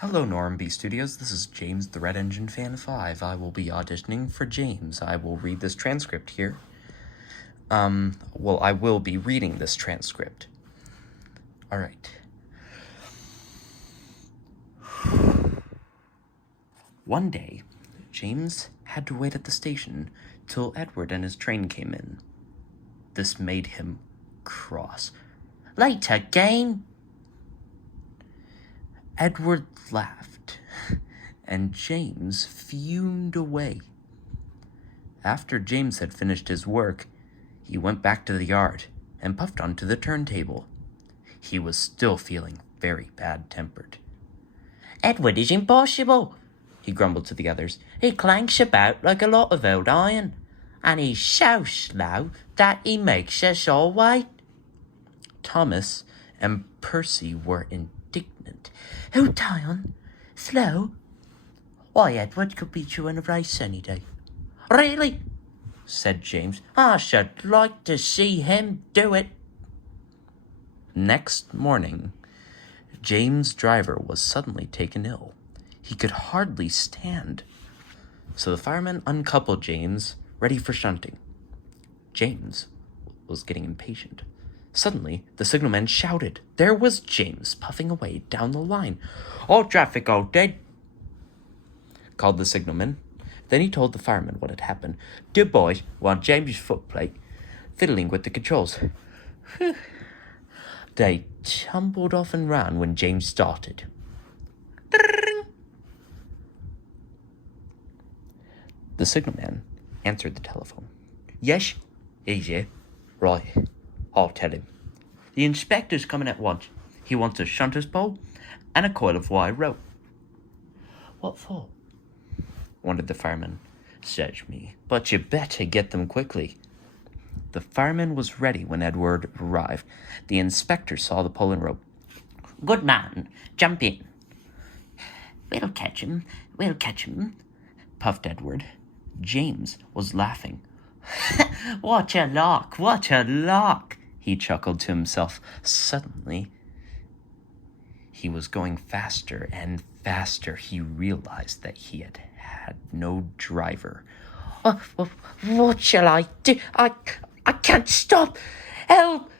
Hello, Norramby Studios. This is James, the Red Engine Fan 5. I will be auditioning for James. I will read this transcript here. I will be reading this transcript. Alright. One day, James had to wait at the station till Edward and his train came in. This made him cross. Late again? Edward laughed, and James fumed away. After James had finished his work, he went back to the yard and puffed onto the turntable. He was still feeling very bad-tempered. Edward is impossible, he grumbled to the others. He clanks about like a lot of old iron, and he's so slow that he makes us all wait. Thomas and Percy were indignant. Old iron? Slow? Why, Edward could beat you in a race any day. Really? Said James. I should like to see him do it. Next morning, James' driver was suddenly taken ill. He could hardly stand. So the firemen uncoupled James, ready for shunting. James was getting impatient. Suddenly, the signalman shouted. There was James puffing away down the line. All traffic all dead, called the signalman. Then he told the firemen what had happened. The boys were on James's footplate, fiddling with the controls. They tumbled off and ran when James started. The signalman answered the telephone. Yes, he's here. Right, I'll tell him. The inspector's coming at once. He wants a shunter's pole and a coil of wire rope. What for? Wondered the fireman. Search me, but you better get them quickly. The fireman was ready when Edward arrived. The inspector saw the pole and rope. Good man, jump in. We'll catch him, puffed Edward. James was laughing. What a lark, he chuckled to himself. Suddenly, he was going faster and faster. He realized that he had no driver. What shall I do? I can't stop. Help!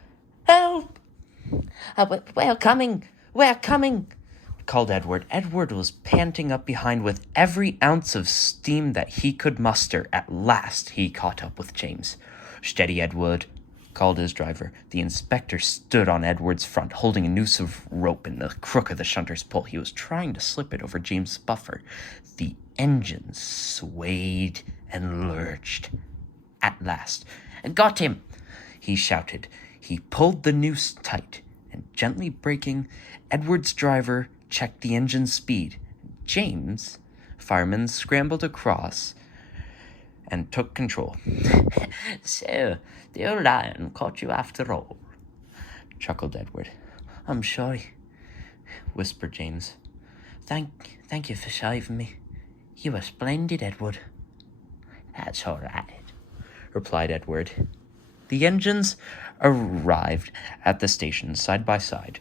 We're coming, called Edward. Edward was panting up behind with every ounce of steam that he could muster. At last, he caught up with James. Steady, Edward, called his driver. The inspector stood on Edward's front, holding a noose of rope in the crook of the shunter's pole. He was trying to slip it over James' buffer. The engine swayed and lurched. At last, got him, he shouted. He pulled the noose tight, and gently braking, Edward's driver checked the engine's speed. James, fireman, scrambled across and took control. So, the old iron caught you after all, chuckled Edward. I'm sorry, whispered James. Thank you for saving me. You were splendid, Edward. That's all right, replied Edward. The engines arrived at the station side by side.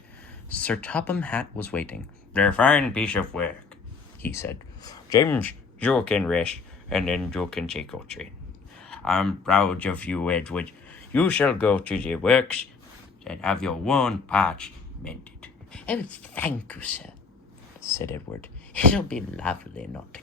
Sir Topham Hatt was waiting. "They're a fine piece of work," he said. "James, you can rest, and then you can take your train. I'm proud of you, Edward. You shall go to the works and have your worn parts mended." Oh, thank you, sir, said Edward. It'll be lovely not to